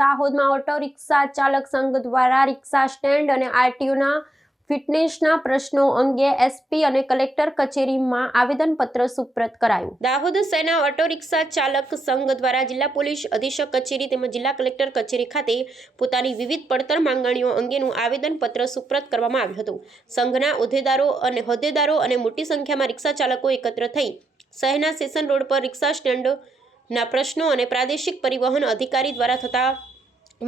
દાહોદમાં auto rickshaw ચાલક સંઘ દ્વારા રિક્ષા સ્ટેન્ડ અને આરટીઓના ફિટનેસના પ્રશ્નો અંગે એસપી અને કલેક્ટર કચેરીમાં આવેદનપત્ર સુપ્રત કરાયું। દાહોદ સેના ઓટો રિક્ષા ચાલક સંઘ દ્વારા જિલ્લા પોલીસ અધિક્ષક કચેરી તેમજ જિલ્લા કલેક્ટર કચેરી ખાતે પોતાની વિવિધ પડતર માંગણીઓ અંગેનું આવેદનપત્ર સુપ્રત કરવામાં આવ્યું હતું। સંઘના હોદ્દેદારો અને મોટી સંખ્યામાં રિક્ષા ચાલકો એકત્ર થઈ શહેરના સેશન રોડ પર રિક્ષા સ્ટેન્ડના પ્રશ્નો અને પ્રાદેશિક પરિવહન અધિકારી દ્વારા થતા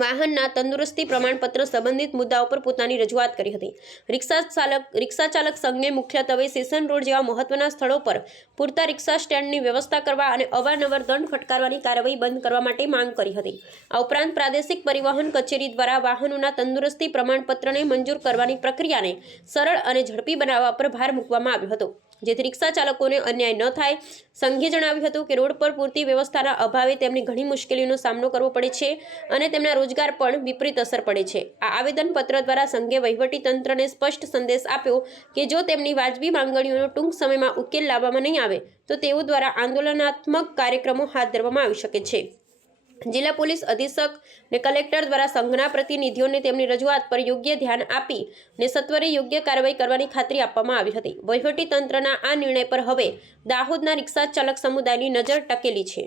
વાહનના તંદુરસ્તી પ્રમાણપત્ર સંબંધિત મુદ્દાઓ પર પોતાની રજૂઆત કરી હતી। રિક્ષા ચાલક સંઘે મુખ્યત્વે સેશન રોડ જેવા મહત્વના સ્થળો પર પૂરતા રિક્ષા સ્ટેન્ડની વ્યવસ્થા કરવા અને અવારનવાર દંડ ફટકારવાની કાર્યવાહી બંધ કરવા માટે માંગ કરી હતી। આ ઉપરાંત પ્રાદેશિક પરિવહન કચેરી દ્વારા વાહનોના તંદુરસ્તી પ્રમાણપત્રને મંજૂર કરવાની પ્રક્રિયાને સરળ અને ઝડપી બનાવવા પર ભાર મૂકવામાં આવ્યો હતો, જેથી રિક્ષા ચાલકોને અન્યાય ન થાય। સંઘે જણાવ્યું હતું કે રોડ પર પૂરતી વ્યવસ્થાના અભાવે તેમને ઘણી મુશ્કેલીઓનો સામનો કરવો પડે છે અને તેમના રોજગાર પર વિપરીત અસર પડે છે। આ આવેદનપત્ર દ્વારા સંઘે વહીવટી તંત્રને સ્પષ્ટ સંદેશ આપ્યો કે જો તેમની વાજબી માંગણીઓનો ટૂંક સમયમાં ઉકેલ લાવવામાં નહીં આવે તો તેઓ દ્વારા આંદોલનાત્મક કાર્યક્રમો હાથ ધરવામાં આવી શકે છે। જિલ્લા પોલીસ અધિક્ષક ને કલેક્ટર દ્વારા સંઘના પ્રતિનિધિઓને તેમની રજૂઆત પર યોગ્ય ધ્યાન આપી ને સત્વરે યોગ્ય કાર્યવાહી કરવાની ખાતરી આપવામાં આવી હતી। વહીવટી તંત્રના આ નિર્ણય પર હવે દાહોદના રિક્ષા ચાલક સમુદાયની નજર ટકેલી છે।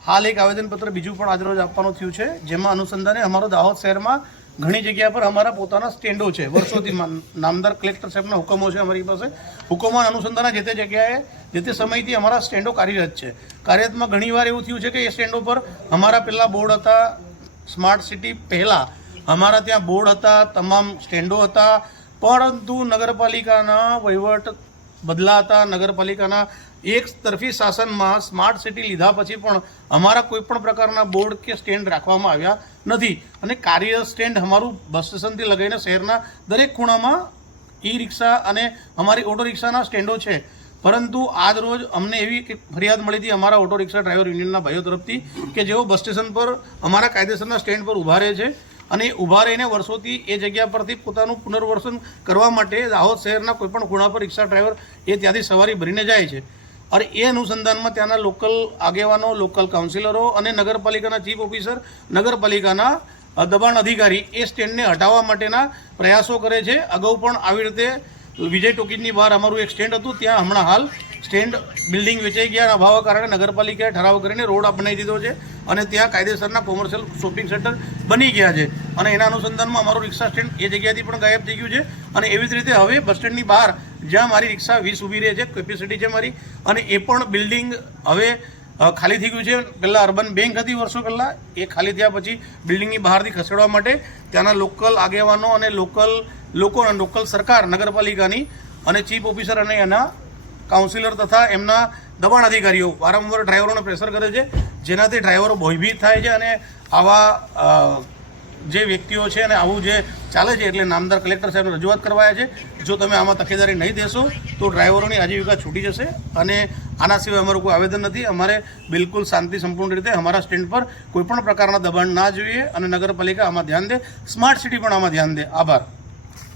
હાલ એક આવેદનપત્ર બીજું પણ આજરોજ આપવાનું થયું છે, જેમાં અનુસંધાને અમારો દાહોદ શહેરમાં ઘણી જગ્યા પર અમારા પોતાના સ્ટેન્ડો છે। વર્ષોથી નામદાર કલેક્ટર સાહેબના હુકમો છે અમારી પાસે। હુકમોના અનુસંધાને જે તે જગ્યાએ જે તે સમયથી અમારા સ્ટેન્ડો કાર્યરત છે। કાર્યરતમાં ઘણીવાર એવું થયું છે કે એ સ્ટેન્ડો પર અમારા પહેલાં બોર્ડ હતા, સ્માર્ટ સિટી પહેલાં અમારા ત્યાં બોર્ડ હતા, તમામ સ્ટેન્ડો હતા, પરંતુ નગરપાલિકાના વહીવટ બદલાતા નગરપાલિકાના એક તરફી શાસનમાં સ્માર્ટ સિટી લીધા પછી પણ અમારા કોઈ પણ પ્રકારના બોર્ડ કે સ્ટેન્ડ રાખવામાં આવ્યા નથી અને કાર્ય સ્ટેન્ડ અમારું બસ સ્ટેશનથી લગાવીને શહેરના દરેક ખૂણામાં ઈ રિક્ષા અને અમારી ઓટો રિક્ષાના સ્ટેન્ડો છે। પરંતુ આજ રોજ અમને એવી ફરિયાદ મળી હતી અમારા ઓટો રિક્ષા ડ્રાઈવર યુનિયનના ભાઈઓ તરફથી કે જેઓ બસ સ્ટેશન પર અમારા કાયદેસરના સ્ટેન્ડ પર ઊભા રહે છે અને ઊભા રહીને વર્ષોથી એ જગ્યા પરથી પોતાનું પુનર્વસન કરવા માટે દાહોદ શહેરના કોઈપણ ખૂણા પર રિક્ષા ડ્રાઈવર એ ત્યાંથી સવારી ભરીને જાય છે અને એ અનુસંધાનમાં ત્યાંના લોકલ આગેવાનો, લોકલ કાઉન્સિલરો અને નગરપાલિકાના ચીફ ઓફિસર, નગરપાલિકાના દબાણ અધિકારી એ સ્ટેન્ડને હટાવવા માટેના પ્રયાસો કરે છે। અગાઉ પણ આવી રીતે વિજય ટોકીજની બહાર અમારું એક સ્ટેન્ડ હતું, ત્યાં હમણાં હાલ સ્ટેન્ડ બિલ્ડિંગ વેચાઈ ગયા અભાવના કારણે નગરપાલિકાએ ઠરાવ કરીને રોડ બનાવી દીધો છે અને ત્યાં કાયદેસરના કોમર્શિયલ શોપિંગ સેન્ટર બની ગયા છે અને એના અનુસંધાનમાં અમારું રિક્ષા સ્ટેન્ડ એ જગ્યાએથી પણ ગાયબ થઈ ગયું છે અને એવી જ રીતે હવે બસ સ્ટેન્ડની બહાર જ્યાં મારી રિક્ષા 20 ઊભી રહે છે, કેપેસિટી છે મારી, અને એ પણ બિલ્ડિંગ હવે ખાલી થઈ ગયું છે। પહેલાં અર્બન બેંક હતી વર્ષો પહેલાં, એ ખાલી થયા પછી બિલ્ડિંગની બહારથી ખસેડવા માટે ત્યાંના લોકલ આગેવાનો અને લોકલ સરકાર નગરપાલિકાની અને ચીફ ઓફિસર અને એના કાઉન્સિલર તથા એમના દબાણ અધિકારીઓ વારંવાર ડ્રાઈવરોને પ્રેશર કરે છે, જેનાથી ડ્રાઈવરો ભયભીત થાય છે અને આવા જે વ્યક્તિઓ છે અને આવું જે ચાલે છે એટલે નામદાર કલેક્ટર સાહેબને રજૂઆત કરવાયા છે। જો તમે આમાં તકેદારી નહીં દેશો તો ડ્રાઈવરોની આજીવિકા છૂટી જશે અને આના સિવાય અમારું કોઈ આવેદન નથી। અમારે બિલકુલ શાંતિ સંપૂર્ણ રીતે અમારા સ્ટેન્ડ પર કોઈપણ પ્રકારના દબાણ ના જોઈએ અને નગરપાલિકા આમાં ધ્યાન દે, સ્માર્ટ સિટી પણ આમાં ધ્યાન દે। આભાર।